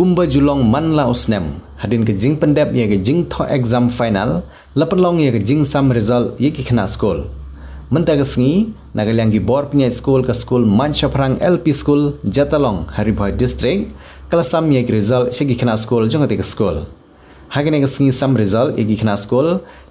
kumba julong man la usnem hadin ke jing pendep ye ke jing tho exam final lapan long ye ke jing sam result ye ki khna school menta ke sngi nagalyang gi bor punya school ke school Manchaprang LP school Jatalong Haribhai district kelasam ye ke result se gi khna school jong ke school hagene ke sngi sam result ye gi khna school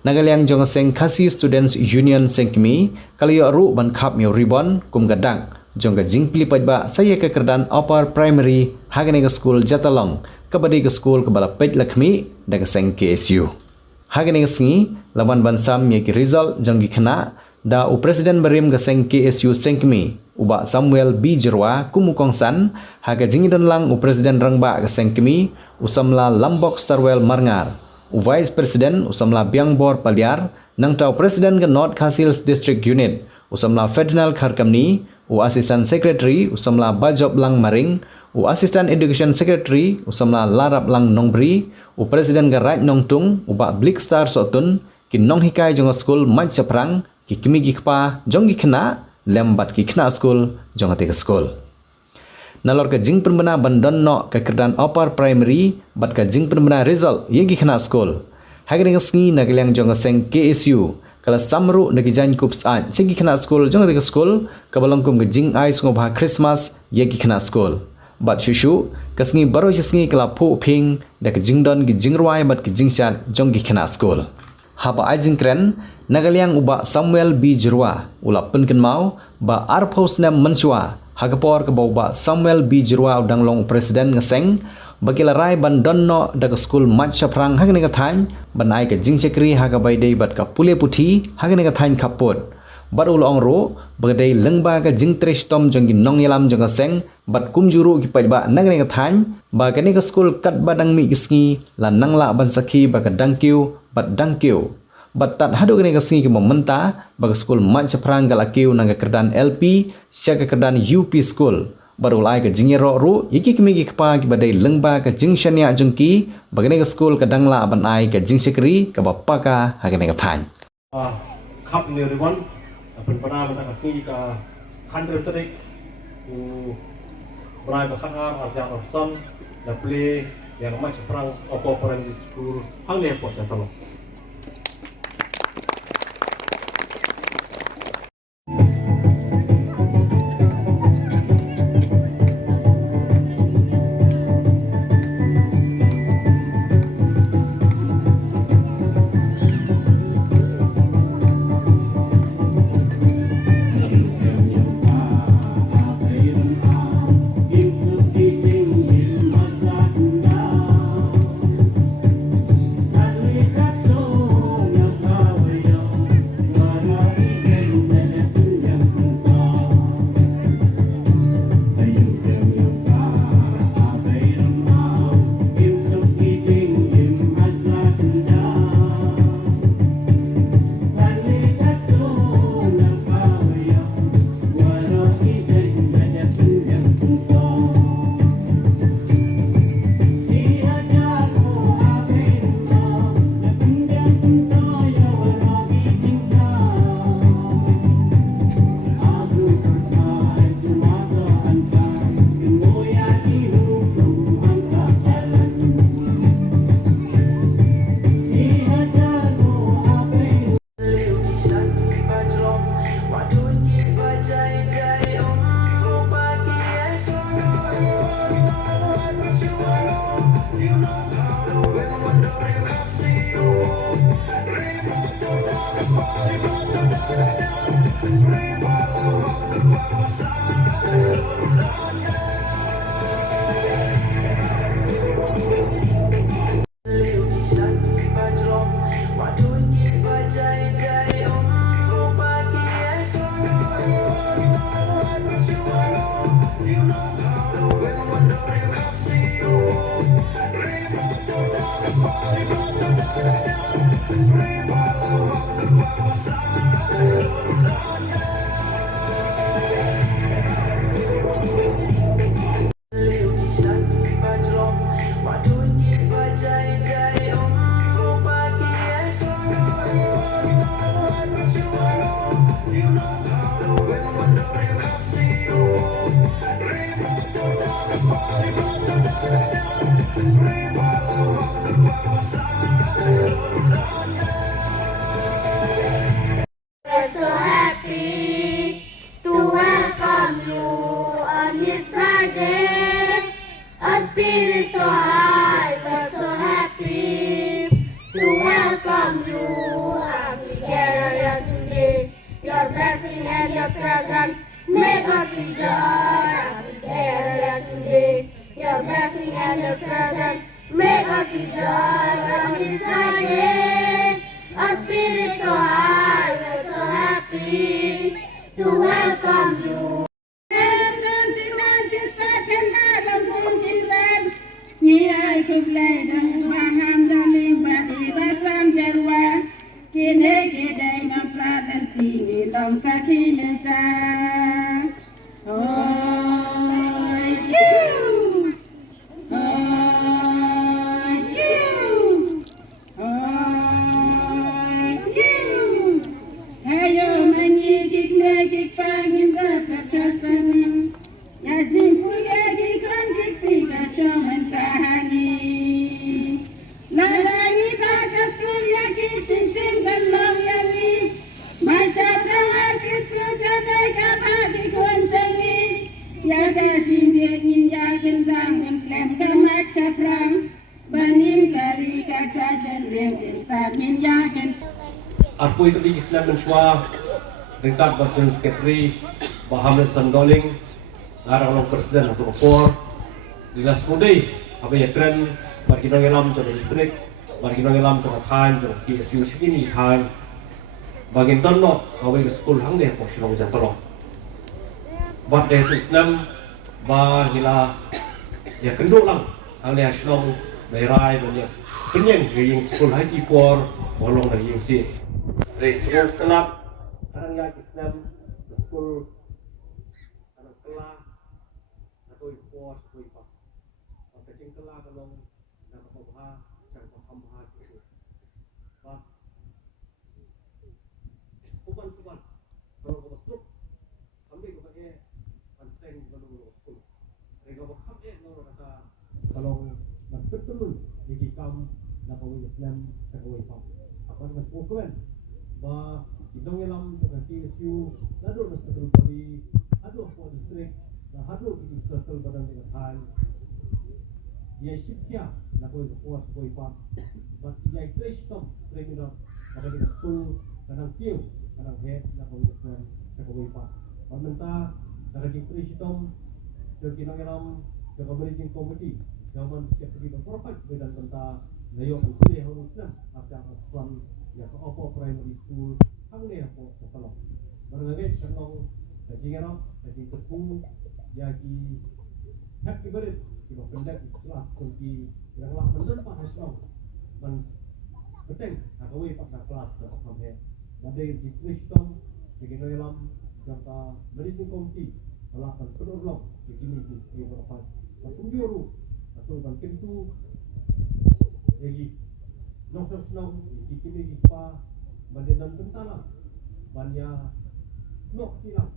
nagalyang jong seng khasi students union sengkmi kalyo ru ban khap mi ribbon kum gadang jongga jingpli pajba saya ke kerdan upper primary hagane ke school Jatalong kabadi ke school ke bala pej lakmi daga seng KSU hagane ke sngi laban bansam ye ki result jonggi khna da u president barim ke seng KSU sengkmi uba Samuel B Jerwa kumukongsan haga jingidon lang u president rangba ke sengkmi usamla Lambok Starwell Marngar u vice president usamla Biangbor Palyar nang tau president ke North Khasils district unit usamla Ferdinand Kharkamni u assistant secretary usamla Bajob Lang Maring u assistant education secretary usamla Larap Lang Nongbri u president ga Right Nongtung u ba Blick Star Sotun ki nong hikai jong school Manchaprang ki kimi gi khpa jong gi khna lembat ki khna school jong ate school nalor ka jing penbena bandon no ka kerdan upper primary bat ka jing penbena result ye gi khna school hageng sngi nagalyang jong seng KSU kala samru nagi jan kups an segi khna school jong ate school kabalongkum ge jing ai sngobha Christmas ye gi khna school bat shushu kasngi baro sngi kala phu phing dak jingdon gi jingrwai bat ki jingshat jong gi khna school haba ajingkren nagalyang uba Samuel B Jerwa ula penken mau ba arphos nam manswa hagapor ke ba Samuel B Jerwa udang long presiden ngeseng bagila rai ban donno daga school Manchaprang hagane ka thain ban ai ka jingchekri haga baidei bat ka pule puthi hagane ka thain khapot bat ul ongro bagadei lengba ka jingtresh tom jongi nongyelam jonga seng bat kumjuru ki pajba nagane ka thain ba kane ka school kat badang mi gisngi la nangla ban sakhi ba ka dangkiu bat dangkiu bat tat hadu kane ka sngi ki momenta ba ka school Manchaprang galakiu nang ka kerdan LP sia ka kerdan UP school baru lai ke jingero ru yiki kimi ki kpa ki badai lengba ke jingshania jengki bagane ke school ke dangla ban ai ke jingsikri ke bappa ka hagane ke than khap ni ribon pen pana mata ka singi ka khandre tarik u brai ba khanga arja opson da play yang Manchaprang opo primary school hangle po sa talo We're so happy to welcome you on this Friday. Our spirit so high, we're so happy to welcome you as we gather here today. Your blessing and your presence make us rejoice as we gather here today. Your blessing and your presence make us rejoice on this Friday. Our spirit so high, we're so happy to welcome you. Ayo manyigik megik pangin dapat kasamin. Yajin pulegi kan kiti kasaman tahani. Lalangi kasas yaki cincin dan lawyani. Masa prangar kisku jadai kabadi kuansangi. Yaga jimbegin yakin dang Islam kamat saprang. Banim kari kaca dan rem stakin yakin. Arpui tadi Islam dan Shua Ringkat Berjen Sekretari Bahamid Sandoling Ngarang Long Presiden Untuk Kepor Dinas Mudi Apa ya tren Bagi nong elam Jom distrik Bagi nong elam Jom Thain Jom KSU Sekini Thain Bagi tonno Kawi ke sekolah Hang deh Pok Silong Jantolong Buat deh tu Islam Ba hila Ya kenduk lang Hang deh Silong Dairai Banyak Kenyang Yang sekolah Haji Kuor Walong dan yang si dari sekolah kelab, kadang ya Islam, sekolah anak kelab, atau pos, atau apa. Tapi cing kelab kalau nak apa, jangan paham itu. Pak, kuban, kalau kau masuk, ambil kau pakai panteng kalau sekolah. Mereka pakai kalau kata kalau nak betul, jadi kamu nak kau Islam, nak kau apa. Apa nak sekolah? Ba itong ilam sa KSU lado na sa Tulpali ado po district na hado di circle ba ng tinathan ya shipya na ko po sa ipa but ya trace tom criminal na ko school kanang kiyo kanang head na ko sa ipa pamenta na ko trace tom so kinangiram sa community committee naman siya pagiging profile bilang tenta layo ang kuliah ng Islam at ang ya apa primary school ang niya po sa talong. Barangay kanong kajingan kajing kepu ya ki happy birthday di bawah kelas kunci yang lah benar pak hasilong man penting agawi pak na kelas sampai badai di Kristom di dalam jangka meriting komiti malah kan penolong di sini di berapa patunjuru atau kan pintu lagi nong di sini pa bandedan tentara banyak nok silang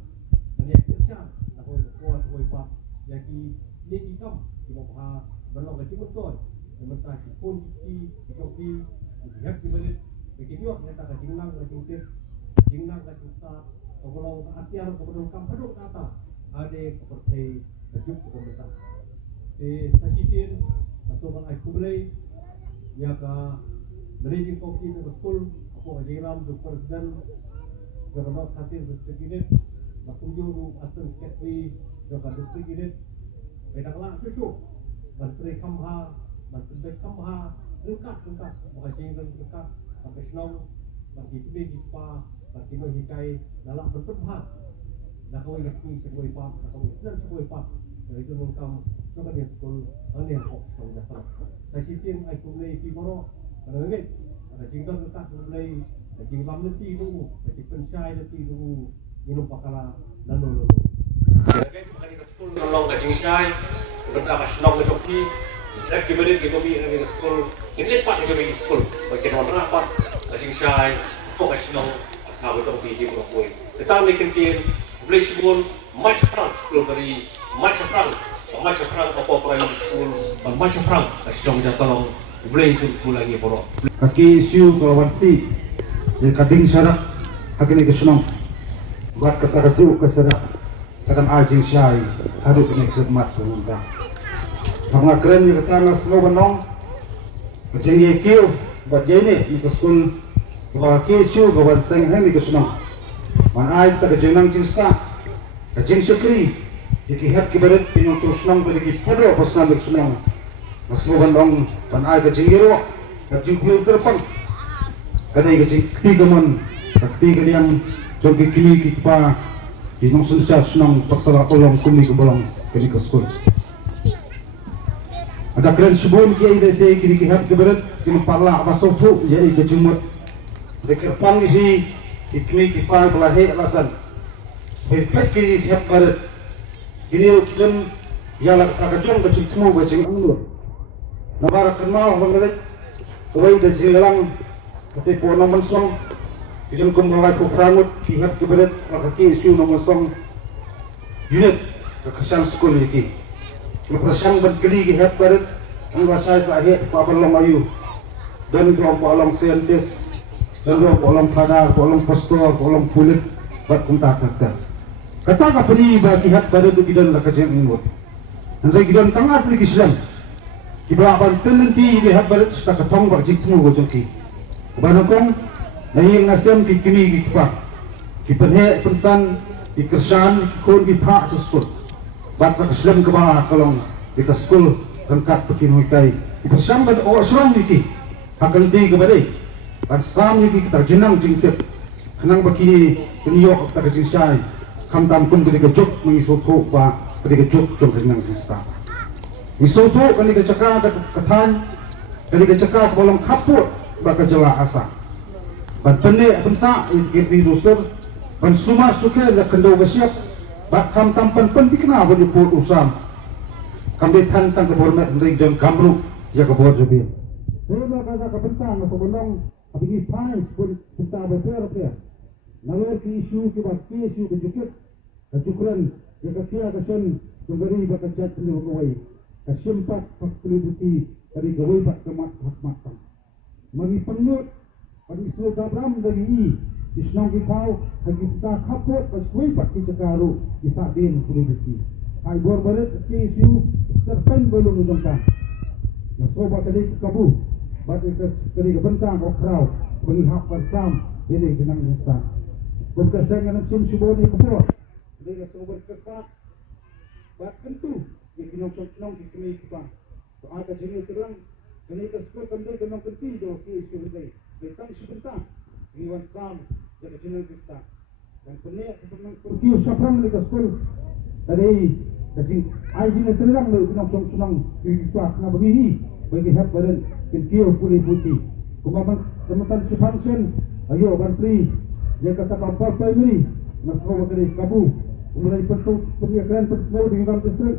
banyak kerja aku kuat pa jadi lagi kam di bawah belum ke betul sementara pun di kopi lihat di balik begitu kita ke jinglang ke kita kalau hatiar kemudian kampung kata ada seperti sejuk pemerintah di stasiun atau bang Aikumlei ya ke Meriting kopi itu betul, aku ajaran untuk presiden, governor hasil district unit, makunjung asal sekretari, governor district unit, bedanglah susu, menteri kamha, lengkap, mengajikan lengkap, sampai senang, bagi pilih jispa, bagi no hikai, dalam bertempat, nak kau ingat ni sebuah ipap, nak kau senang sebuah ipap, dari itu lengkap, coba dia sekolah, ane kok, kalau dah salah. Saya sistem, aku mulai timoro. Kalau ni, ada jingkar letak mulai, jingkar nanti tu, pencai nanti tu, minum pakala dan lalu. Jadi bukan kita sekolah nolong ke jingkar, kita akan senang ke joki, saya kembali ke kami ke sekolah, ini lepas ke kami sekolah, bagi orang rapat, ke jingkar, kok ke senang, tahu tu pergi di berapa. Kita ambil kantin, beli sebun, macam perang, sekolah dari macam perang, macam perang apa primary school macam perang sedang jatolong brain tu lagi poro kaki isu kalawansi di kading syarak hakini kesenong buat kata ratu ke syarak kadang ajing syai harus kena khidmat pemerintah karena keren di kata semua benong macam ye kio buat jene di sekolah kaki isu kalawansi yang di kesenong man ai tak jenang cinsta kajing syukri dikihat kibarat pinyong terusnang bagi pada pasal kesenong semua benong man ai kajing giro kajing kulit terpang kadai kajing tiga man ketiga yang jogi kini kita di nongsun senang pasal olong kumi ke bolong kini ke sekolah ada keren sebun kiai desa kini kihat kibarat kini parla masofu yai kajimut dekat isi ikmi kipai belahe alasan hebat kini kihat barat kini dan yang kajong kajing temu kajing anggur nabara kenal mengelik kawai dan silang ketipu nomor song ikan kumulai kuperangut kihat kibarat kaki isu nomor song unit kekesan sekolah ini kekesan berkeli kihat barat anggasa lahir pabalong ayu dan kelompok olong saintis dan kelompok olong kadar olong pastor olong kulit buat kuntak kata kapri bagi kihat barat itu gidan lakajen ingot nanti gidan tengah lagi Islam Ibaban tenenti lihat barat seta ketong bak jik temu gojoki. Banokong nahi ngasem ki kini ki pak. Ki penhe pensan ki kersan kon ki pak seskut. Bat ka Islam ke bawah kolong di skul rengkat pekin hukai. Bersam bad o srom iki. Hakal di ke badai. Bat sam iki kita jenang jingtep. Kenang bakini keniok ta ke jinsai. Kam tam kun ke jok mengisotho ba ke jok jong jenang jinsta. Isoto kali kecaka ketan kali kecaka bolong kaput baka jela asa ban pende pensa iki rusur ban suma suke la kendo basiap bak kam tampan penting kena bodi put usam kambe tan tang ke bormet ndai jeng kamru ya ke bor jebi hela kaza ka pentang ko bonong abigi pai pun kita beter pe nawer ki isu ki bak ki isu ke jukit ka jukran ya ka kia ka son tunggari baka chat ni ko wai kasimpat paklibuti dari gawai pak kemat hakmatan mari pengut pada islo dabram dari isnong kau hagi kita kapot pas gawai pak kita karu disadin polibuti ai bor baret ki isu terpen belum jangka na soba tadi kabu bat itu dari bentang okrau bagi hak bersam ini jenang nesta berkesangan sim suboni kapot dari soba kekat bat kentu yang kinong kini kita ada jenis terang kini kesukaan kandai kinong kenti do ki isu dai betang sebentar iwan sam jadi jenis kita dan kini kinong pergi saprang di kesukaan dari jadi jenis terang lo kinong senang kita kena begini bagi hak badan kentio pulih putih kumaman teman-teman sepansen ayo bantri dia kata kapal primary nasro kini kabu mulai petu penyiaran personal di dalam distrik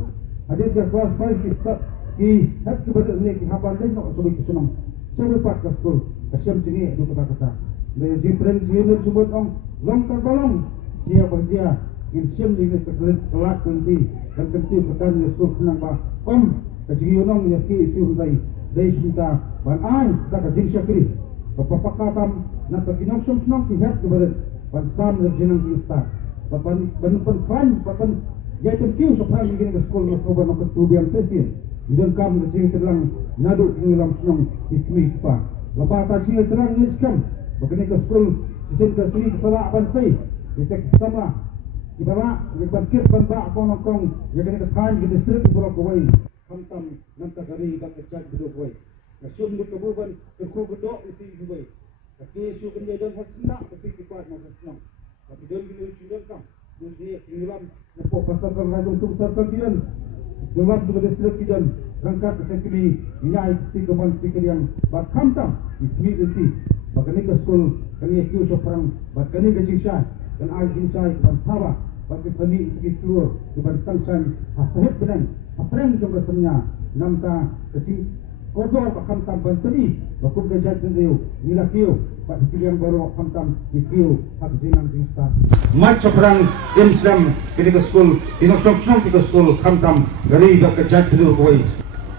ada dia kelas 5 kita ki hat kepada ni ki hapan dai nak subi kesunang sebab pak kaskul kasyam sini itu kata-kata le different unit sebut om long terbolong dia berdia insim di kekelet kelak nanti dan kenti petan yesus senang ba om kaji yunong ya ki isu dai dai kita ban ai kita kaji syakri papakatam na kaginong senang ki hat kepada ban sam le jenang kita ban ban ban ya tentu supaya begini ke sekolah masyarakat nak ketubian sesi dan kami sing terang naduk ngilam senang ikmi pa lepas sing terang ni skam begini ke sekolah sisi ke sini salah bansai kita sama ibarat bangkit bamba kong ya kena ke tan ke distrik Pulau Kuwai hantam nanti kari dan kecak Pulau Kuwai nasyum di kebuban ke kubudok itu Kuwai tapi isu kenyataan hasna tapi kita nak senang tapi dan gini sudah kam dia ngilam nepok pasal rajung tu sarkan kian jawab tu distrik kian rangkat sekali nyai tigaman pikir yang bakam tam ismi isi bakani ke skol kani kiu soprang bakani ke jinsai dan ai jinsai dan tawa bagi pani iki seluruh di bantangsan hasahit benan aprem jong rasanya namta kecil Kodor ka kamtam bantani bakum ka jat ndio nila kio pak kilian boro kamtam kio hak jinang jinsta match perang Islam ke school tinok sok ke school kamtam gari ba ka jat ndio koi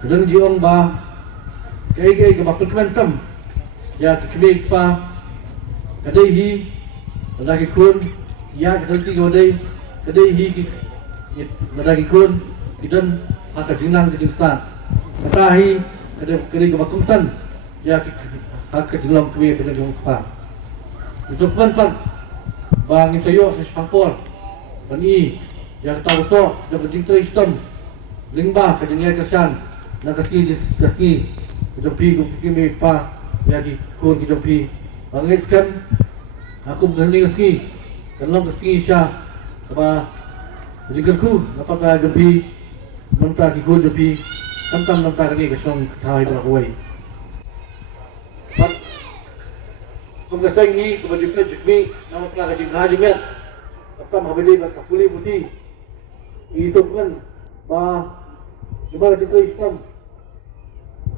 dan jiong ba kay bakul kwentam ya kibig pa kadai hi lagi kun ya kalti godai kadai hi lagi kun kidan hak jinang jinsta katahi kadai bakungsan ya hak jinang kwe pada jong pa isokpan pan bang isayo sa spangpor bani ya tahu so da jing tristom lingba kadang kasan nakaski kejopi kumi pa ya di kun kejopi bangiskan aku berani kaski kalau kaski sya apa jingkerku apakah jopi mentah kikun jopi kantam mentah kani kesong thai berkuai pat penggasang ni kebajukan jikmi nama telah kaji haji met apa mabeli bakuli putih itu kan ba coba kita Islam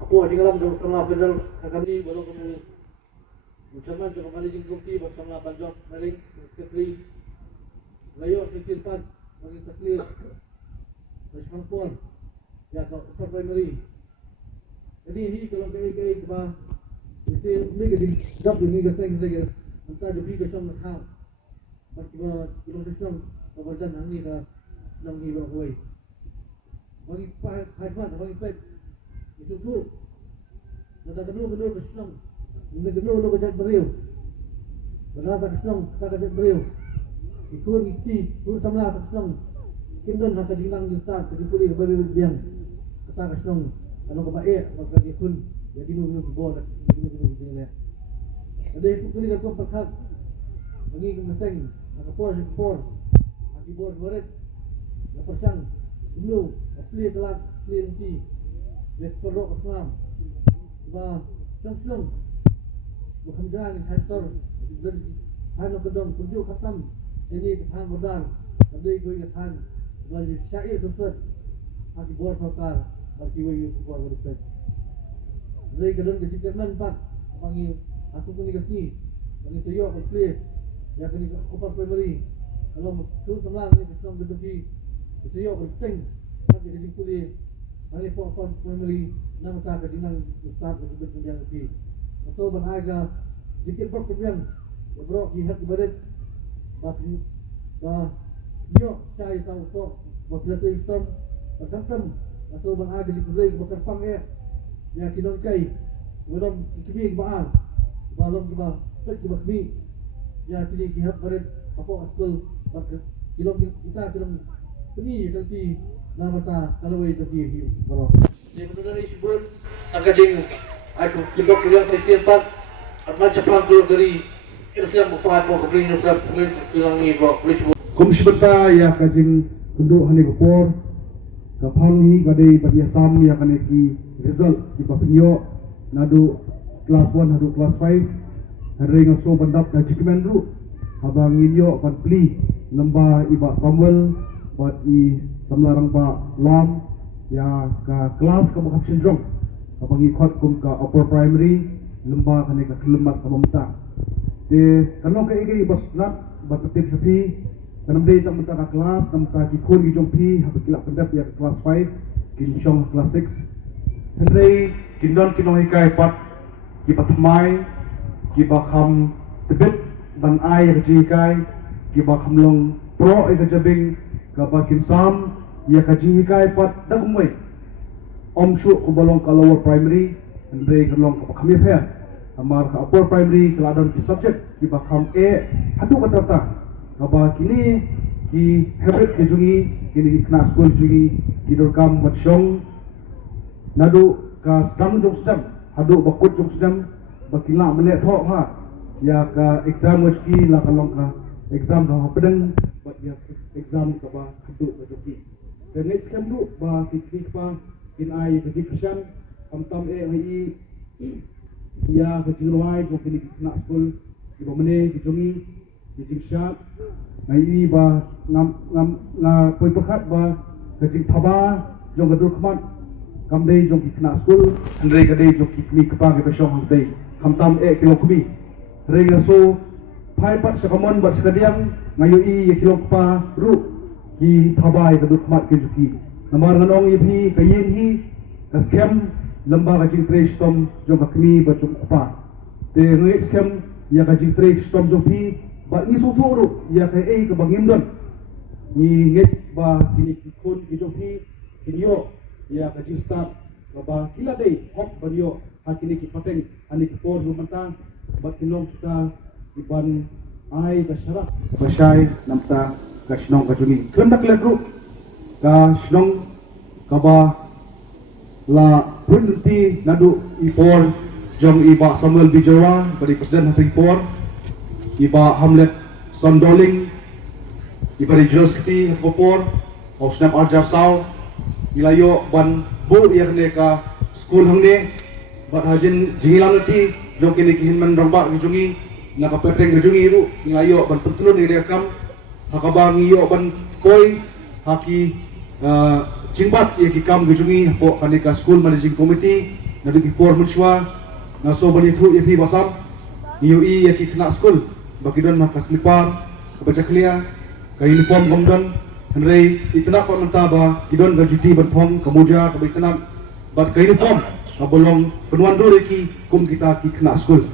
aku ada dalam dalam pedal kami baru kami bersama dengan kami jingkupi bersama banjok maling sekali layo sekirpan bagi sekali responsor ya kau upper primary jadi ini kalau kaya coba ini ni jadi job ini keseng saja entah jadi kesem nak bagi kita Islam berjalan hari dah nang ni berkuai bagi haibat bagi pet itu tu nada kedua kesenang nada kedua lo kejat beriu berada kesenang tak kejat beriu ikut isi pun sama kesenang kindon hak dilang di start jadi pulih beri biang kata kesenang kalau kebaik maka ikut jadi nunggu kebor ini ada itu kali aku perkat bagi kemaseng nak por bagi bor boret lepasan dulu asli telah asli nanti ya perlu Islam bah senang bukan jangan hancur dan hanya kedong tunjuk khatam ini khan modal ada ikut khan bagi syair tersebut bagi bor fakar bagi wayu bor bersih dari kedong kejikan empat bagi aku pun dikasih bagi saya aku play ya kini upper primary kalau tu semua ni Islam betul saya berteng bagi jadi kuliah hari for primary nama tak kedinang ustaz betul yang lebih atau berharga dikit berkebian bro jihad ibadat bagi yo saya tahu so bagi Islam berkasam atau berharga di kuliah berkasam ya kinon kai belum kibig baal balom kita kibig ya kini jihad berat apa asal bagi kita film ini nanti nama tak kalau itu di bawah. Jadi benar disebut angkading aku jemput yang saya siapkan amat cepat keluar dari Islam bukan mau kebeli Islam bilang ni bawa polis. Kumsibata ya kajing untuk hani bepor kapangi kadai pada sam ya kaneki result di bapinyo nadu kelas 1 nadu kelas 5 hari ngaso bandap kajimen ru abang inyo pli lembah iba Samuel buat i samlarang pa lam ya ka kelas ka makap syndrome kapag ikot kum ka upper primary lembah kani ka kelemat ka mamta de kanong ka igi bas nat batip sapi kanam de tak menta ka kelas nam ka ki kun gi jompi habis kilap pendap ya kelas 5 kin syong kelas 6 henry kindon kinong ikai pat ki patmai ki bakam tebet ban ai ji kai ki bakam long pro e ka jabing kapakin sam ya kaji kai pat dagmoi om shu kubalong ka lower primary and break along ka kami phe amar ka upper primary keladon ki subject ki bakam hadu kata ta kaba kini ki habit ke jungi kini kena school jungi ki dorkam batsyong nadu ka stam jong stam hadu bakut jong stam bakila mele tho ha ya ka exam wajki la kalong ka exam dah pedang buat dia exam ke ba hidup betul. Dan next kan dulu ba tikik pa in ai education tam ai ya kejurwai ko kini nak school di bawah di jungi di jingshat ai ba ngam poi pekat ba kejing thaba jong gadur khamat kam dei jong ki kena school andre ka dei jong ki kmi kapa ke pesong hang dei kam tam kilo kmi re ga so pai pat sakamon bat sakadiang ngayo i kilo kapa ru ki thabai ka duk mat ke juki namar nanong i phi ka yin hi ka scam lamba ka jing tre stom jong ka kmi ba jong kapa te ngai scam ya ka jing tre stom jong phi ba ni so thoru ya ka ka bangim don ni nget ba kini kun ki jong phi kinyo ya ka jing start ba kila dei hok ba yo hakini ki pateng ani ki por rumanta ba kinong kita iban ai ka syarak basai namta ka snong ka juni kendak ledru ka snong ka ba la punti nadu ipor jong iba Samuel Bijawa bari presiden hati ipor iba Hamlet Sondoling iba di Jos keti popor au snap ajar saw ilayo ban bu yakne ka school hangne bat hajin jingilang nati jong kini kihin man romba kijungi nakapeteng kijungi ru ilayo ban pentulun ni kam hakabang iyo ban koi haki jingbat ye ki kam kijungi po kanika school managing committee nadu ki por munswa na so bani thu ye pi basam iyo i ye ki kena school bakidon makas lipar kebaca clear ka uniform gomdon henrei itna pa mentaba kidon gajuti berpom kemuja kebaitna bat ka uniform kabolong penuan do ki kum kita ki kena school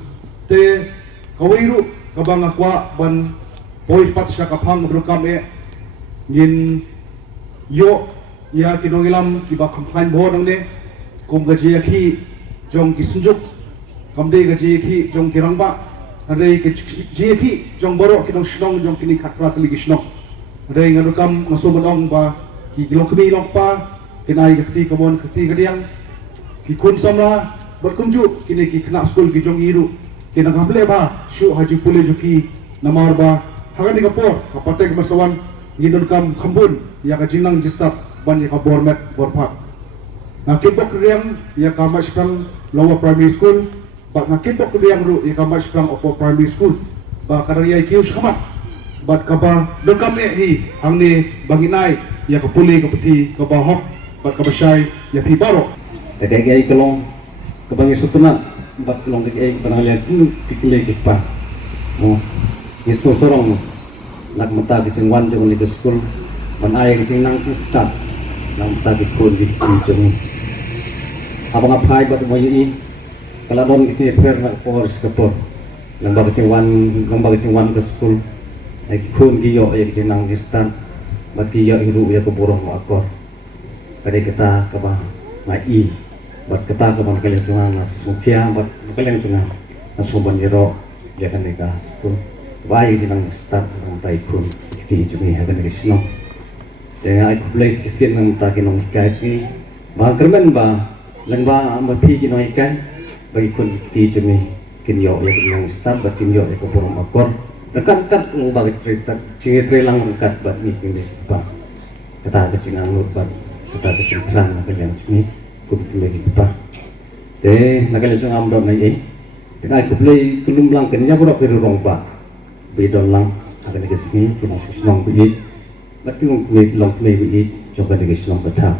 te kawiru kabang akwa ban poi pat sya kapang berukam yin yo ya kinongilam ki ba kampan bo nang ne kum gaji ki jong ki sunjuk kamde gaji ki jong ki rangba henrei ki ji ki jong boro ki dong snong jong kini khakra tli ki snong henrei ngarukam maso menong ba ki lokmi lokpa kinai keti kamon keti gadiang ki kun samra berkunjuk kini ki kena school ki jong iru kina kamble ba syu haji pule juki namar ba hagan ni kapor kapate ke masawan ngidon kam khambun ya ka jinang jistat ban ya ka bormet borpat na kipok riang ya ka maskam lower primary school ba na kipok riang ru ya ka maskam upper primary school ba karya kius khamat bat ka ba dokam hi hamne banginai ya ka pule ka peti ka ba hok bat ka basai ya pi baro Kaya kalong kabangi sutuna bat kalong kaya panalian tu tikle kipa. Oh, isto sorong nagmata kiting wan jong ni school man ay kiting nang start nang mata kikon di jong. Abang apai bat mo yi kaladon kiting prayer na for support. Nang ba kiting wan ke school ay kikon giyo ay kiting nang start bat giyo iru ya keburong mo akor. Kaya kita kaba ngai bat kata kapan kalian cuma nas mukia bat kalian cuma nas kuban jero jangan mereka school bayi sinang start orang taikun kita cuma hagan mereka sino dengan aku beli sisian nang takin nong ikan sini bang kermen ba lang ba mapi kinong ikan bagi kun kita cuma kinyo ya nang start bat kinyo ya keburung akor dekat nong bagi cerita cerita lang dekat bat ni kini ba kata kecil nang bat kata kecil terang kalian sini lagi kita, deh, nak kalian cakap amdon lagi, kita ikut play kelum lang, kenya pura kerurong pa, bedon lang, akan lagi sini, kita senang biji, berarti long play biji, coba lagi senang betah.